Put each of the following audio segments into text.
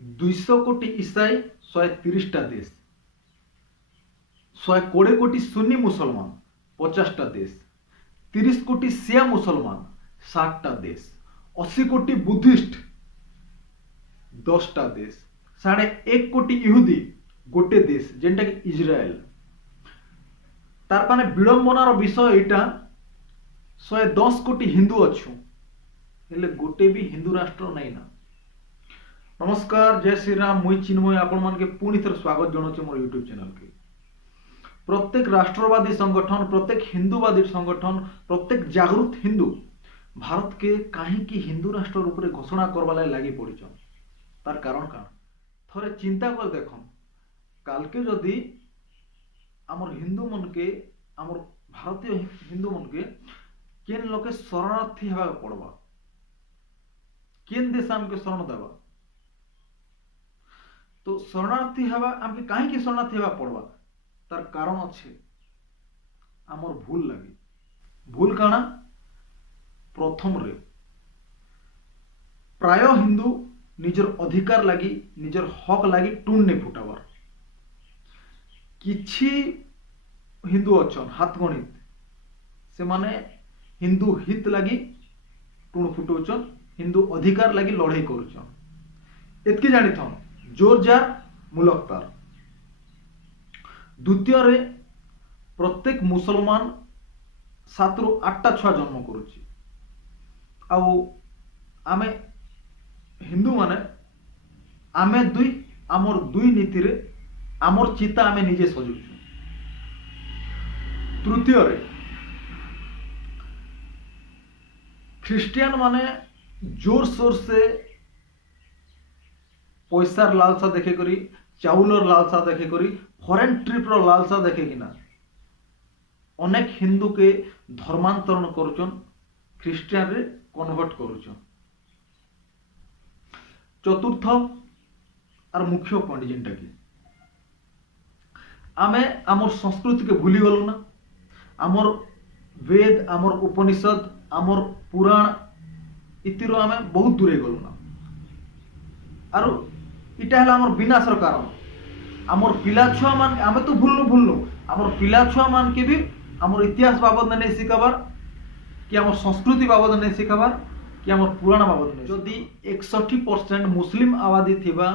200 कोटी ईसाई 130टा देश, 120 कोटी सुन्नी मुसलमान 50टा देश, 30 कोटी शिया मुसलमान 60टा देश, 80 कोटी बुद्धिस्ट 10टा देश, 1.5 कोटी इहुदी गोटे देश जेनटा कि इजराइल। तार माने विडंबनार विषय एटा 110 कोटी हिंदू अच्छु हेले गोटे भी हिंदू राष्ट्र नहीं ना। नमस्कार, जय श्री राम, मुई चिन्मय आपण मान के पुणी थर स्वागत जनाऊँ मोर यूट्यूब चैनल के। प्रत्येक राष्ट्रवादी संगठन, प्रत्येक हिंदूवादी संगठन, प्रत्येक जागृत हिंदू भारत के कहीं हिंदू राष्ट्र रूप में घोषणा करवा लगी पड़ तार कारण कण थोड़े चिंता कर देख काल के जदि आमर हिंदू मन के आमर भारतीय हिंदू मन के केन लोके शरणार्थी हवा पड़वा, केन देश आमके शरण देवा, तो शरणार्थी हवा आमके कहीं शरणार्थी हवा पड़वा तार कारण अच्छे आमर भूल लगी। भूल काना प्रथम रे प्राय हिंदू निजर अधिकार लगी निजर हक लगी टूण नहीं फुटावर। किछि हिंदू अच्छन हाथ गणित से माने हिंदू हित लगी टूण फुटाउछन, हिंदू अधिकार लगी लड़ाई करुछन। एतकी जानी थन जोर जार मुलक तार। द्वितीय रे प्रत्येक मुसलमान 7 ରୁ 8टा छुआ जन्म करुछि। आमे हिंदू माने आमे आमर दुई नीति रे आमर चिता आमे निजे सजुछु। तृतीय रे ख्रिस्टियन माने जोर सोर से पैसार लालसा देखे करी, चाउलर लालसा देखे करी, फॉरेन ट्रिप रो लालसा देखे किना अनेक हिंदू के धर्मांतरण करुचन, ख्रिस्टियन रे कन्वर्ट करुचन। चतुर्थ और मुख्य पॉइंट जेनटा कि आमे आमर संस्कृति के भूली गलु ना। आमर वेद, आमर उपनिषद, आमर पुराण इतिर आमे बहुत दूरे गलु ना। आरो इटा हला आमर विनाशर कारण। आमर पिला छुआ मान आमे तो भूलनु आमर पिला छुआ मान के भी आमर इतिहास बाबद नहीं सिखाबार कि आमर संस्कृति बाबद नहीं सिखाबार कि आमर पुराण बाबद नहीं। जदि 61% मुस्लिम आबादी थिबा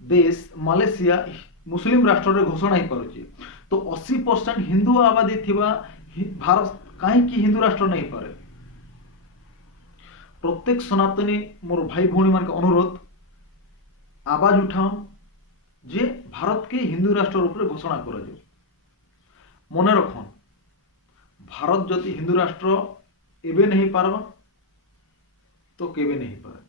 देश मालयेशिया मुस्लिम राष्ट्र रे घोषणा ही पारुछि, तो 80% हिंदू आबादी थिबा भारत कहीं हिंदू राष्ट्र नहीं पारे। प्रत्येक सनातनी मोर भाई भौणी मान के अनुरोध आवाज उठाओ जे भारत के हिंदू राष्ट्र रूप में घोषणा कर। मन रखन भारत जदि हिंदू राष्ट्र एबे नहीं पारबा तो केबे नहीं पारे।